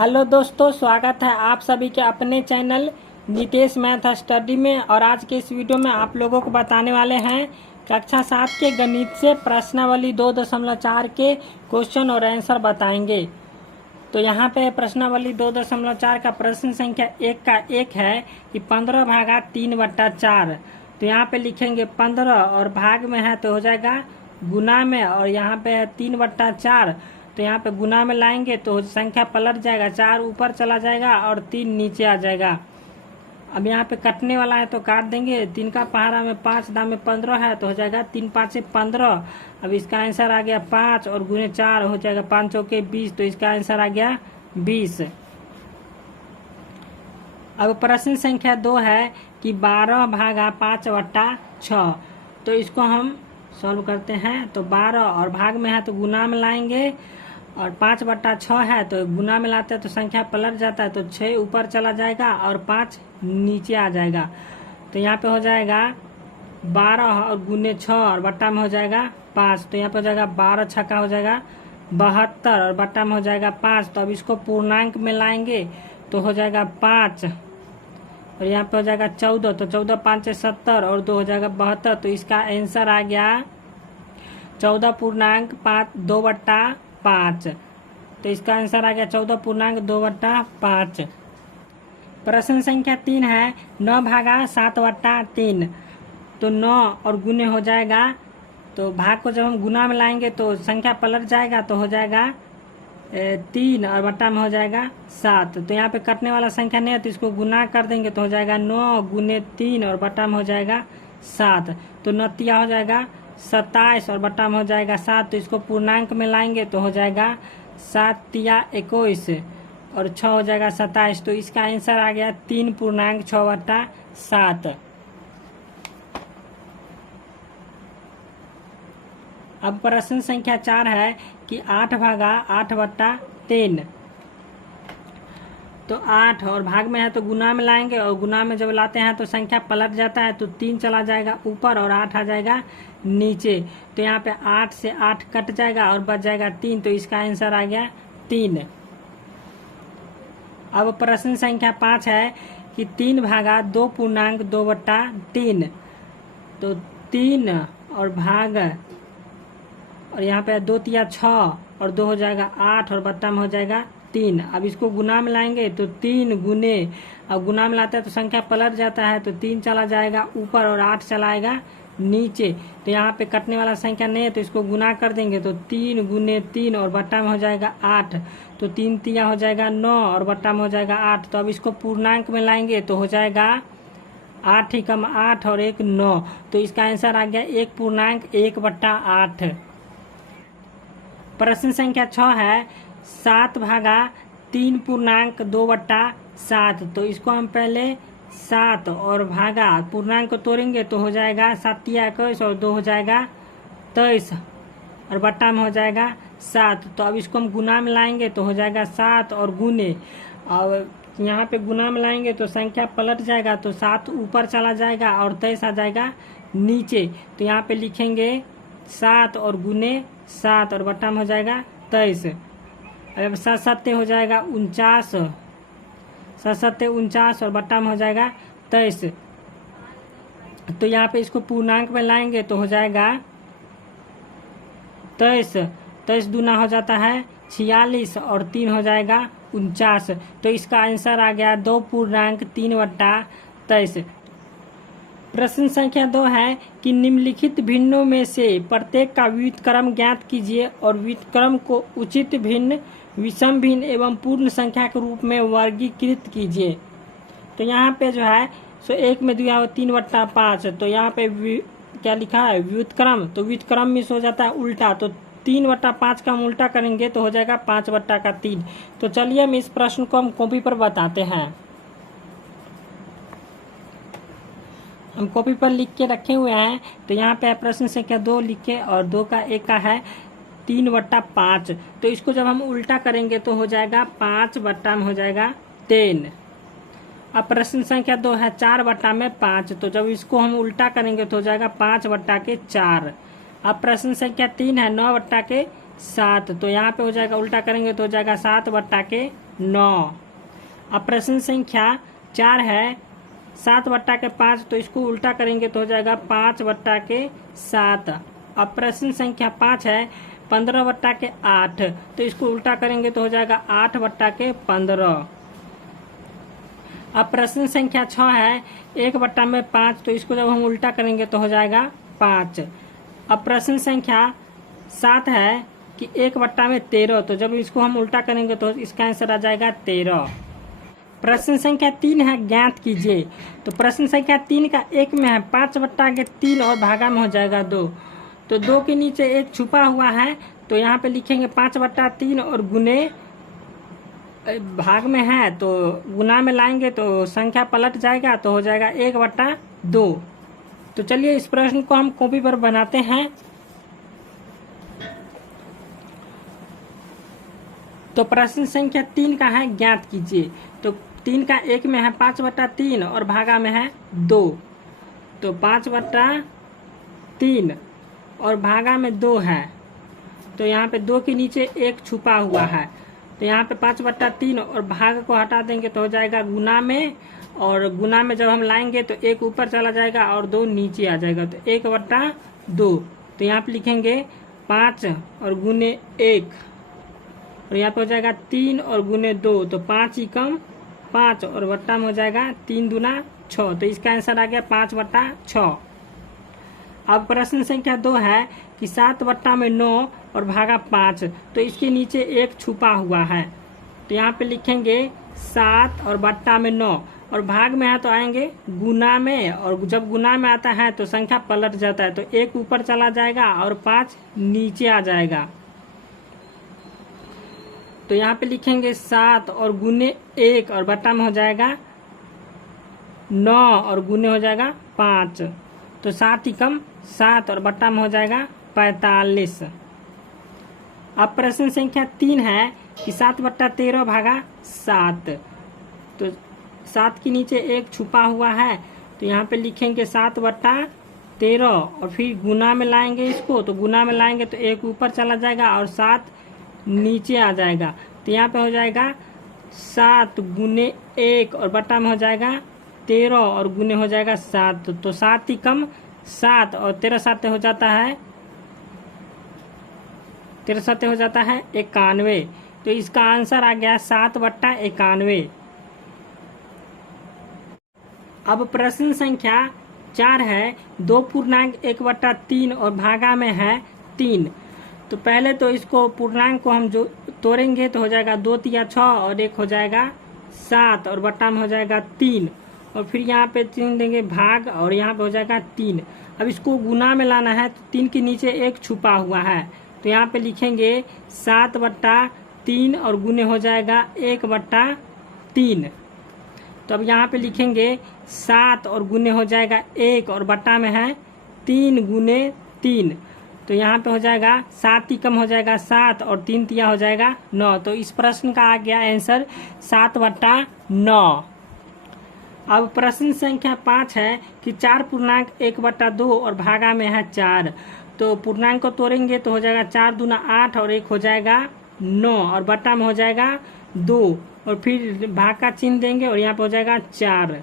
Hello दोस्तों, स्वागत है आप सभी के अपने चैनल नितेश मैथ स्टडी में। और आज के इस वीडियो में आप लोगों को बताने वाले हैं कक्षा 7 के गणित से प्रश्नावली 2.4 के क्वेश्चन और आंसर बताएंगे। तो यहाँ पे प्रश्नावली 2.4 का प्रश्न संख्या 1 का 1 है कि 15 भागा 3/4। तो यहाँ पे लिखेंगे 15 और भाग में है तो हो जाएगा गुना में, और यहाँ पे है 3/4। तो यहाँ पे गुना में लाएंगे तो संख्या पलट जाएगा, 4 ऊपर चला जाएगा और 3 नीचे आ जाएगा। अब यहाँ पे कटने वाला है तो काट देंगे। 3 का पहाड़ा में 5 दाम में 15 है तो हो जाएगा 3 5 से 15। अब इसका आंसर आ गया 5 और गुने 4 हो जाएगा 5 चौके 20। तो इसका आंसर आ गया 20। अब प्रश्न संख्या 2 है कि 12 भागा 5/6। तो इसको हम सॉल्व करते हैं। तो 12 और भाग में है तो गुना में लाएंगे, और 5/6 है तो गुना में लाते हैं तो संख्या पलट जाता है, तो 6 ऊपर चला जाएगा और 5 नीचे आ जाएगा। तो यहाँ पे हो जाएगा 12 और गुने 6 और बट्टा में हो जाएगा 5। तो यहाँ पे हो जाएगा 12 छक्का हो जाएगा 72 और बट्टा में हो जाएगा 5। तो अब इसको पूर्णांक में लाएंगे तो हो जाएगा 5 और यहाँ पे हो जाएगा 14। तो 14 5 से 70 और 2 हो जाएगा 72। तो इसका आंसर आ गया 14.2/5। तो इसका आंसर आ गया 14.2/5। प्रश्न संख्या 3 है 9 भागा 7/3। तो 9 और गुने हो जाएगा, तो भाग को जब हम गुना में लाएंगे तो संख्या पलट जाएगा तो हो जाएगा 3 और बट्टा में हो जाएगा 7। तो यहाँ पे कटने वाला संख्या नहीं है तो इसको गुना कर देंगे तो हो जाएगा 9 गुने 3 और बट्टा में हो जाएगा 7। तो 9 तिया हो जाएगा 27 और बट्टा में हो जाएगा 7। तो इसको पूर्णांक में लाएंगे तो हो जाएगा 7 तिया 21 और 6 हो जाएगा 27। तो इसका आंसर आ गया 3.6/7। अब प्रश्न संख्या 4 है कि 8 भागा 8/3। तो 8 और भाग में है तो गुना में लाएंगे, और गुना में जब लाते हैं तो संख्या पलट जाता है, तो 3 चला जाएगा ऊपर और 8 आ जाएगा नीचे। तो यहाँ पे 8 से 8 कट जाएगा और बच जाएगा 3। तो इसका आंसर आ गया 3। अब प्रश्न संख्या 5 है कि 3 भागा 2.2/3। तो 3 और भाग और यहाँ पे 2 तिया 6 और 2 हो जाएगा 8 और बट्टा में हो जाएगा 3। अब इसको गुना में लाएंगे तो 3 गुने, अब गुना में लाते हैं तो संख्या पलट जाता है, तो 3 चला जाएगा ऊपर और 8 चला आएगा नीचे। तो यहाँ पे कटने वाला संख्या नहीं है तो इसको गुना कर देंगे तो 3 गुने 3 और बट्टा में हो जाएगा 8। तो 3 तिया हो जाएगा 9 और बट्टा में हो जाएगा 8। तो अब इसको पूर्णांक में लाएंगे तो हो जाएगा 8 ही कम 8 और 1 9। तो इसका आंसर आ गया 1.1/8। प्रश्न संख्या 6 है 7 भागा 3.2/7। तो इसको हम पहले 7 और भागा पूर्णांक को तोड़ेंगे तो हो जाएगा 7 तिया 21 और 2 हो जाएगा 23 और बट्टा में हो जाएगा 7। तो अब इसको हम गुना में लाएंगे तो हो जाएगा 7 और गुने, और यहाँ पे गुना में लाएंगे तो संख्या पलट जाएगा, तो 7 ऊपर चला जाएगा और 23 आ जाएगा नीचे। तो यहाँ पे लिखेंगे 7 और गुने 7 और बट्टा में हो जाएगा 23। अब 7 7 हो जाएगा 49, 7 7 49 और बट्टा में हो जाएगा 23। तो यहाँ पे इसको पूर्णांक में लाएंगे तो हो जाएगा 23। 23 दूना हो जाता है 46 और 3 हो जाएगा 49। तो इसका आंसर आ गया 2.3/23। प्रश्न संख्या 2 है कि निम्नलिखित भिन्नों में से प्रत्येक का व्युत्क्रम ज्ञात कीजिए और व्युत्क्रम को उचित भिन्न, विषम भिन्न एवं पूर्ण संख्या के रूप में वर्गीकृत कीजिए। तो यहाँ पे जो है सो एक में दिया हुआ 3/5। तो यहाँ पे क्या लिखा है व्युत्क्रम, तो व्युत्क्रम में हो जाता है उल्टा। तो 3/5 का हम उल्टा करेंगे तो हो जाएगा 5/3। तो चलिए हम इस प्रश्न को हम कॉपी पर बताते हैं। हम कॉपी पर लिख के रखे हुए हैं। तो यहाँ पे प्रश्न संख्या 2 लिखे और 2 का 1 का है 3/5। तो इसको जब हम उल्टा करेंगे तो हो जाएगा 5 बट्टा में हो जाएगा 10। अब प्रश्न संख्या 2 है 4/5। तो जब इसको हम उल्टा करेंगे तो हो जाएगा 5/4। अब प्रश्न संख्या 3 है 9/7। 7। तो यहाँ पे हो जाएगा, उल्टा करेंगे तो हो जाएगा 7/9। अब प्रश्न संख्या 4 है 7/5। तो इसको उल्टा करेंगे तो हो जाएगा 5/7। अब प्रश्न संख्या 5 है 15/8। तो इसको उल्टा करेंगे तो हो जाएगा 8/15। अब प्रश्न संख्या 6 है 1/5। तो इसको जब हम उल्टा करेंगे तो हो जाएगा 5। अब प्रश्न संख्या 7 है कि 1/13। तो जब इसको हम उल्टा करेंगे तो इसका आंसर आ जाएगा 13। प्रश्न संख्या 3 है ज्ञात कीजिए। तो प्रश्न संख्या 3 का एक में है 5/3 और भागा में हो जाएगा 2। तो 2 के नीचे एक छुपा हुआ है, तो यहाँ पे लिखेंगे 5/3 और गुने भाग में है तो गुना में लाएंगे तो संख्या पलट जाएगा, तो हो जाएगा 1/2। तो चलिए इस प्रश्न को हम कॉपी पर बनाते हैं। तो प्रश्न संख्या 3 का है ज्ञात कीजिए। तो 3 का एक में है 5/3 और भागा में है 2। तो 5/3 और भागा में 2 है, तो यहाँ पे 2 के नीचे एक छुपा हुआ है, तो यहाँ पे 5/3 और भाग को हटा देंगे तो हो जाएगा गुना में, और गुना में जब हम लाएंगे तो 1 ऊपर चला जाएगा और 2 नीचे आ जाएगा, तो 1/2। तो यहाँ पे लिखेंगे 5 और गुने 1, और यहाँ पे हो जाएगा 3 और गुने 2। तो 5 ही कम 5 और बट्टा में हो जाएगा 3 दूना 6। तो इसका आंसर आ गया 5/6। अब प्रश्न संख्या 2 है कि 7/9 और भागा 5। तो इसके नीचे एक छुपा हुआ है, तो यहाँ पे लिखेंगे 7 और बट्टा में 9, और भाग में है तो आएंगे गुना में, और जब गुना में आता है तो संख्या पलट जाता है, तो 1 ऊपर चला जाएगा और 5 नीचे आ जाएगा। तो यहाँ पे लिखेंगे 7 और गुने 1 और बट्टा में हो जाएगा 9 और गुने हो जाएगा 5। तो 7 ही कम 7 और बट्टा में हो जाएगा 45। अब प्रश्न संख्या 3 है कि 7/13 भागा 7। तो 7 के नीचे एक छुपा हुआ है, तो यहाँ पे लिखेंगे 7/13 और फिर गुना में लाएंगे इसको, तो गुना में लाएंगे तो 1 ऊपर चला जाएगा और 7 नीचे आ जाएगा। तो यहाँ पे हो जाएगा 7 गुने 1 और बट्टा में हो जाएगा 13 और गुने हो जाएगा 7। तो 7 ही कम 7 और 13 7 हो जाता है 13 7 हो जाता है 91। तो इसका आंसर आ गया 7/91। अब प्रश्न संख्या 4 है 2.1/3 और भागा में है 3। तो पहले तो इसको पूर्णांक को हम जो तोड़ेंगे तो हो जाएगा 2 तिया 6 और 1 हो जाएगा 7 और बट्टा में हो जाएगा 3, और फिर यहाँ पे 3 देंगे भाग और यहाँ पे हो जाएगा 3। अब इसको गुना में लाना है, तो 3 के नीचे एक छुपा हुआ है, तो यहाँ पे लिखेंगे 7/3 और गुने हो जाएगा 1/3। तो अब यहाँ पे लिखेंगे 7 और गुने हो जाएगा 1 और बट्टा में है 3 गुने 3। तो यहाँ पे हो जाएगा 7 ही कम हो जाएगा 7 और 3 तिया हो जाएगा 9। तो इस प्रश्न का आ गया आंसर 7/9। अब प्रश्न संख्या 5 है कि 4.1/2 और भागा में है 4। तो पूर्णांक को तोड़ेंगे तो हो जाएगा 4 दूना 8 और 1 हो जाएगा 9 और बट्टा में हो जाएगा 2, और फिर भाग का चिन्ह देंगे और यहाँ पे हो जाएगा 4।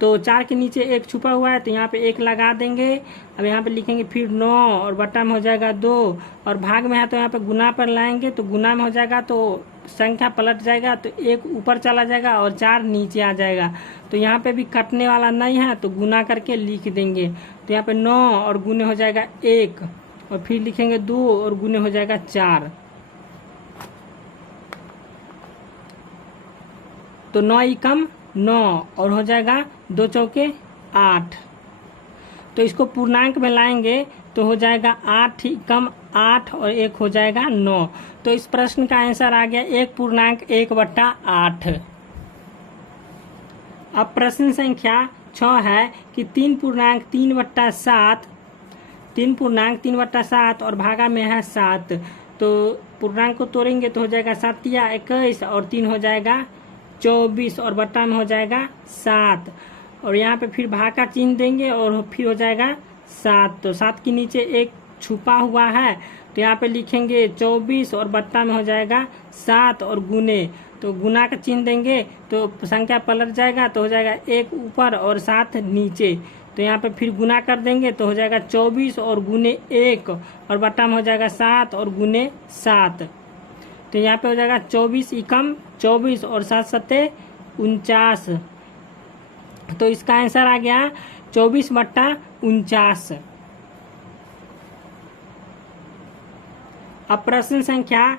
तो 4 के नीचे एक छुपा हुआ है, तो यहाँ पे 1 लगा देंगे। अब यहाँ पे लिखेंगे फिर 9 और बट्टा में हो जाएगा 2, और भाग में है तो यहाँ पे गुना पर लाएंगे, तो गुना में हो जाएगा तो संख्या पलट जाएगा, तो 1 ऊपर चला जाएगा और 4 नीचे आ जाएगा। तो यहाँ पे भी कटने वाला नहीं है, तो गुना करके लिख देंगे। तो यहाँ पे 9 और गुने हो जाएगा 1, और फिर लिखेंगे 2 और गुने हो जाएगा 4। तो 9 ही कम 9 और हो जाएगा 2 चौके 8। तो इसको पूर्णांक में लाएंगे तो हो जाएगा 8 ही कम 8 और 1 हो जाएगा 9। तो इस प्रश्न का आंसर आ गया 1.1/8। अब प्रश्न संख्या 6 है कि 3.3/7 3.3/7 और भागा में है 7। तो पूर्णांक को तोड़ेंगे तो हो जाएगा 7 या 21 और 3 हो जाएगा 24 और बट्टा में हो जाएगा 7, और यहाँ पे फिर भाग का चिन्ह देंगे और फिर हो जाएगा 7। तो 7 के नीचे एक छुपा हुआ है, तो यहाँ पे लिखेंगे 24 और बट्टा में हो जाएगा 7 और गुने, तो गुना का चिन्ह देंगे तो संख्या पलट जाएगा, तो हो जाएगा 1 ऊपर और 7 नीचे। तो यहाँ पे फिर गुना कर देंगे तो हो जाएगा 24 और गुने 1 और बट्टा में हो जाएगा 7 और गुने 7। तो यहाँ पे हो जाएगा 24 एकम 24 और 7 सत्ते 49। तो इसका आंसर आ गया 24 बट्टा 49। अब प्रश्न संख्या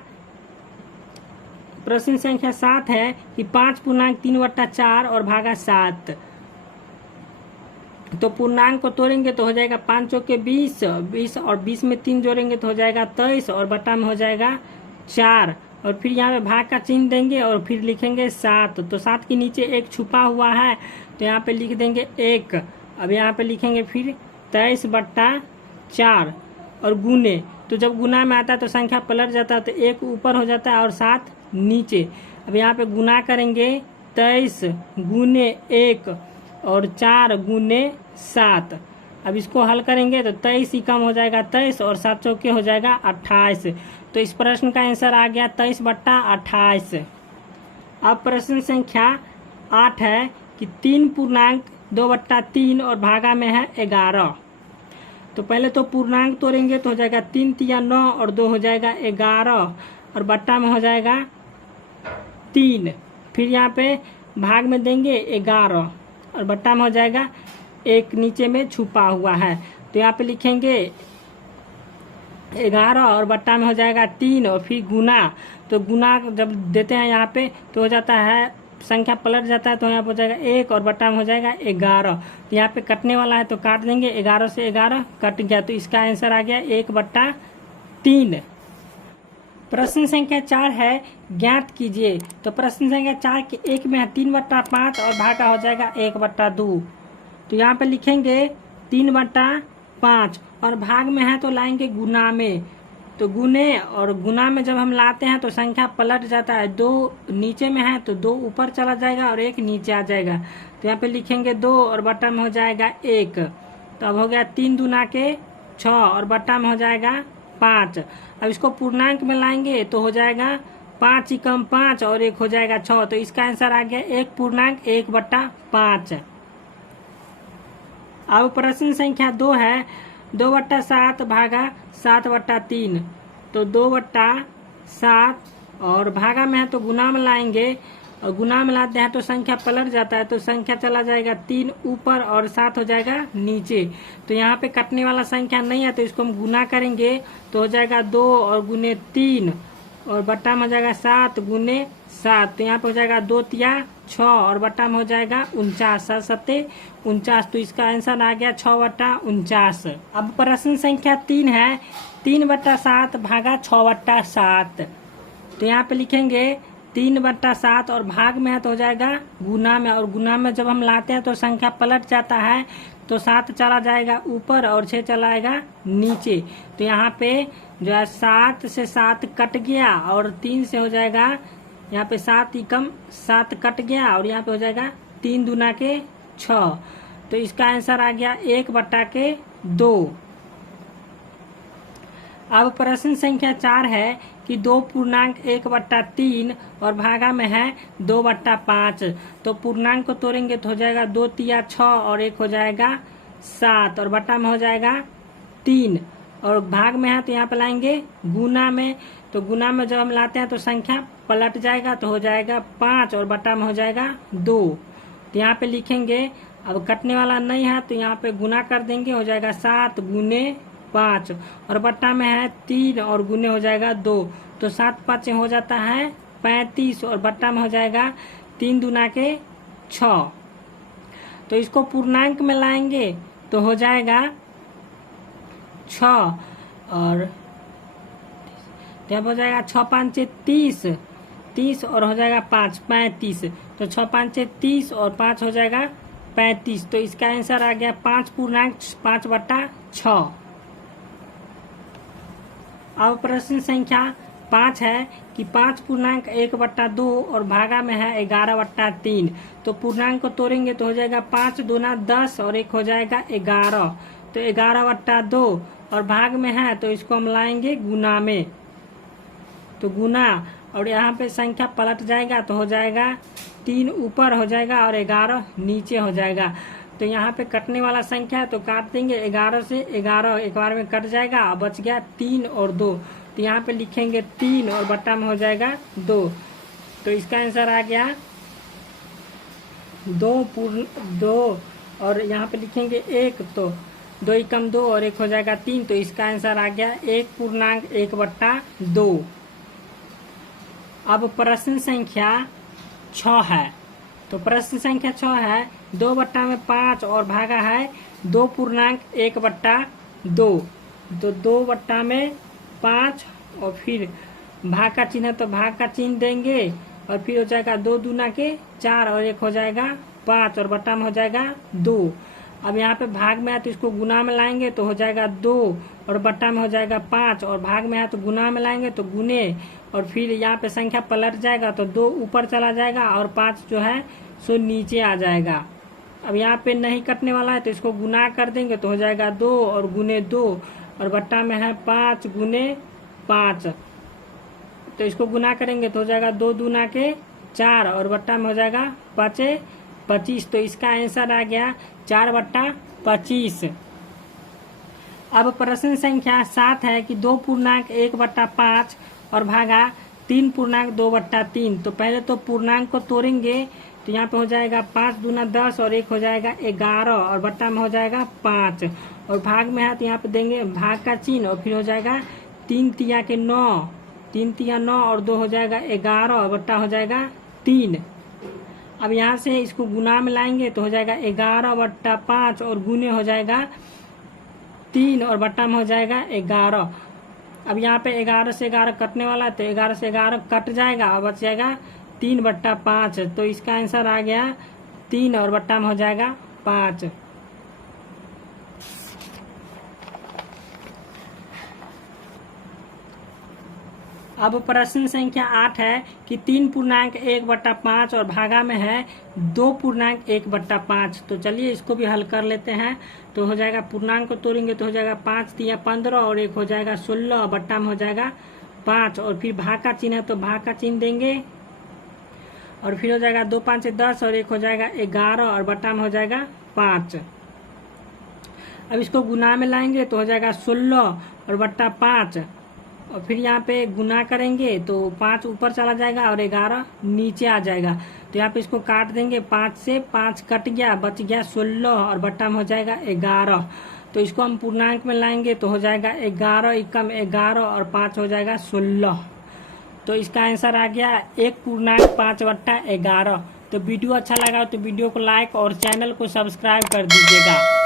7 है कि 5 पूर्णांक 3 बट्टा 4 और भागा 7। तो पूर्णांक को तोड़ेंगे तो हो जाएगा 5 चौके 20, 20 और 20 में 3 जोड़ेंगे तो हो जाएगा 23 और बट्टा में हो जाएगा 4। और फिर यहाँ पे भाग का चिन्ह देंगे और फिर लिखेंगे 7। तो 7 के नीचे 1 छुपा हुआ है तो यहाँ पे लिख देंगे 1। अब यहाँ पे लिखेंगे फिर 23 बट्टा 4 और गुने, तो जब गुना में आता है तो संख्या पलट जाता है, तो 1 ऊपर हो जाता है और 7 नीचे। अब यहाँ पे गुना करेंगे 23 गुने 1 और 4 गुने 7। अब इसको हल करेंगे तो 23 ही कम हो जाएगा 23 और 7 चौके हो जाएगा 28। तो इस प्रश्न का आंसर आ गया 23 बट्टा 28। अब प्रश्न संख्या 8 है कि 3 पूर्णांक 2 बट्टा 3 और भागा में है 11। तो पहले तो पूर्णांक तोड़ेंगे तो हो जाएगा 3 तिया 9 और 2 हो जाएगा 11 और बट्टा में हो जाएगा 3। फिर यहाँ पे भाग में देंगे 11 और बट्टा में हो जाएगा 1 नीचे में छुपा हुआ है, तो यहाँ पे लिखेंगे 11 और बट्टा में हो जाएगा 3 और फिर गुना। तो गुना जब देते हैं यहाँ पे तो हो जाता है संख्या पलट जाता है, तो यहाँ पे हो जाएगा 1 और बट्टा में हो जाएगा 11। तो यहाँ पे कटने वाला है तो काट देंगे, 11 से 11 कट गया, तो इसका आंसर आ गया 1 बट्टा 3। प्रश्न संख्या 4 है ज्ञात कीजिए। तो प्रश्न संख्या 4 के 1 में है 3 बट्टा 5 और भागा हो जाएगा 1 बट्टा 2। तो यहाँ पे लिखेंगे 3 बट्टा 5 और भाग में है तो लाएंगे गुना में, तो गुने और गुना में जब हम लाते हैं तो संख्या पलट जाता है, 2 नीचे में है तो 2 ऊपर चला जाएगा और 1 नीचे आ जाएगा। तो यहाँ पे लिखेंगे 2 और बट्टा में हो जाएगा 1। तो अब हो गया 3 दूना के 6 और बट्टा में हो जाएगा 5। अब इसको पूर्णांक में लाएंगे तो हो जाएगा 5 एकम 5 और 1 हो जाएगा 6। तो इसका आंसर आ गया 1 पूर्णांक 1 बट्टा 5। अब प्रश्न संख्या 2 है 2 बट्टा 7 भागा 7 बट्टा 3। तो 2 बट्टा 7 और भागा में है तो गुना में लाएंगे और गुना में लाते हैं तो संख्या पलट जाता है, तो संख्या चला जाएगा 3 ऊपर और 7 हो जाएगा नीचे। तो यहाँ पे कटने वाला संख्या नहीं है तो इसको हम गुना करेंगे तो हो जाएगा 2 और गुने 3 और बट्टा में हो जाएगा 7 गुने 7। तो यहाँ पे हो जाएगा 2 तिया 6 और बट्टा में हो जाएगा 49, 7 सत्ते 49। तो इसका आंसर आ गया 6 बट्टा 49। अब प्रश्न संख्या 3 है 3 बट्टा 7 भागा 6 बट्टा 7। तो यहाँ पे लिखेंगे 3 बट्टा 7 और भाग में है तो हो जाएगा गुना में, और गुना में जब हम लाते हैं तो संख्या पलट जाता है, तो 7 चला जाएगा ऊपर और 6 चला आएगा नीचे। तो यहाँ पे जो है 7 से 7 कट गया और 3 से हो जाएगा यहाँ पे 7 एकम 7 कट गया और यहाँ पे हो जाएगा 3 दूना के 6। तो इसका आंसर आ गया 1 बट्टा के 2। अब प्रश्न संख्या 4 है कि 2 पूर्णांक 1 बट्टा 3 और भागा में है 2 बट्टा 5। तो पूर्णांक को तोड़ेंगे तो हो जाएगा 2 तिया 6 और 1 हो जाएगा 7 और बट्टा में हो जाएगा 3 और भाग में है तो यहाँ पे लाएंगे गुना में, तो गुना में जब हम लाते हैं तो संख्या पलट जाएगा तो हो जाएगा 5 और बट्टा में हो जाएगा 2। तो यहाँ पे लिखेंगे, अब कटने वाला नहीं है तो यहाँ पे गुना कर देंगे, हो जाएगा 7 गुने 5 और बट्टा में है 3 और गुने हो जाएगा 2। तो 7 5 हो जाता है 35 और बट्टा में हो जाएगा 3 दूना के 6। तो इसको पूर्णांक में लाएंगे तो हो जाएगा 6 और जब हो जाएगा 6 5 30 30 और हो जाएगा 5 35। तो 6 5 30 और 5 हो जाएगा 35। तो इसका आंसर आ गया 5 पूर्णांक 5 बट्टा 6। अब प्रश्न संख्या 5 है कि 5 पूर्णांक 1 बट्टा 2 और भागा में है 11 बट्टा 3। तो पूर्णांक को तोड़ेंगे तो हो जाएगा 5 दूना 10 और 1 हो जाएगा 11। तो 11 बट्टा 2 और भाग में है तो इसको हम लाएंगे गुना में, तो गुना, और यहाँ पे संख्या पलट जाएगा तो हो जाएगा 3 ऊपर हो जाएगा और 11 नीचे हो जाएगा। तो यहाँ पे कटने वाला संख्या है तो काट देंगे, 11 से 11 एक बार में कट जाएगा और बच गया 3 और 2। तो यहाँ पे लिखेंगे 3 और बट्टा में हो जाएगा 2। तो इसका आंसर आ गया 2 और यहाँ पे लिखेंगे 1, तो 2 एकम 2 और 1 हो जाएगा 3। तो इसका आंसर आ गया 1.1/2। अब प्रश्न संख्या 6 है। तो प्रश्न संख्या 6 है, 2 बट्टा में 5 और भागा है 2.1/2। तो 2 बट्टा में 5 और फिर भाग का चिन्ह है तो भाग का चिन्ह देंगे और फिर हो जाएगा 2 दूना के 4 और 1 हो जाएगा 5 और बट्टा में हो जाएगा 2। अब यहाँ पे भाग में है तो इसको गुना में लाएंगे तो हो जाएगा 2 और बट्टा में हो जाएगा 5, और भाग में है तो गुना में लाएंगे तो गुने, और फिर यहाँ पे संख्या पलट जाएगा तो 2 ऊपर चला जाएगा और 5 जो है सो नीचे आ जाएगा। अब यहाँ पे नहीं कटने वाला है तो इसको गुना कर देंगे तो हो जाएगा 2 और गुने 2, और बट्टा में है 5 गुने 5। तो इसको गुना करेंगे तो हो जाएगा 2 दूना के 4 और बट्टा में हो जाएगा 5 25। तो इसका आंसर आ गया 4/25। अब प्रश्न संख्या 7 है कि 2.1/5 और भागा 3.2/3। तो पहले तो पूर्णांक को तोड़ेंगे तो यहाँ पे हो जाएगा 5 दूना 10 और 1 हो जाएगा 11 और बट्टा में हो जाएगा 5, और भाग में है तो यहाँ पे देंगे भाग का चिन्ह और फिर हो जाएगा 3 तिया के 9, 3 तिया 9 और 2 हो जाएगा 11 और बट्टा हो जाएगा 3। अब यहाँ से इसको गुना में लाएंगे तो हो जाएगा 11/5 और गुने हो जाएगा 3 और बट्टा में हो जाएगा 11। अब यहाँ पे 11 से 11 कटने वाला है तो 11 से 11 कट जाएगा और बच जाएगा 3/5। तो इसका आंसर आ गया 3 और बट्टा में हो जाएगा 5। अब प्रश्न संख्या 8 है कि 3.1/5 और भागा में है 2.1/5। तो चलिए इसको भी हल कर लेते हैं। तो हो जाएगा पूर्णांक को तोड़ेंगे तो हो जाएगा 5 तिया 15 और 1 हो जाएगा 16, बट्टा में हो जाएगा 5, और फिर भाग का चिन्ह है तो भाग का चिन्ह देंगे और फिर हो जाएगा 2 5 10 और 1 हो जाएगा 11 और बट्टा में हो जाएगा 5। अब इसको गुना में लाएंगे तो हो जाएगा 16 और बट्टा 5, और फिर यहाँ पे गुना करेंगे तो 5 ऊपर चला जाएगा और 11 नीचे आ जाएगा। तो यहाँ पे इसको काट देंगे, 5 से 5 कट गया, बच गया 16 और बट्टा में हो जाएगा 11। तो इसको हम पूर्णांक में लाएंगे तो हो जाएगा 11 एकम 11 और 5 हो जाएगा 16। तो इसका आंसर आ गया 1.5/11। तो वीडियो अच्छा लगा तो वीडियो को लाइक और चैनल को सब्सक्राइब कर दीजिएगा।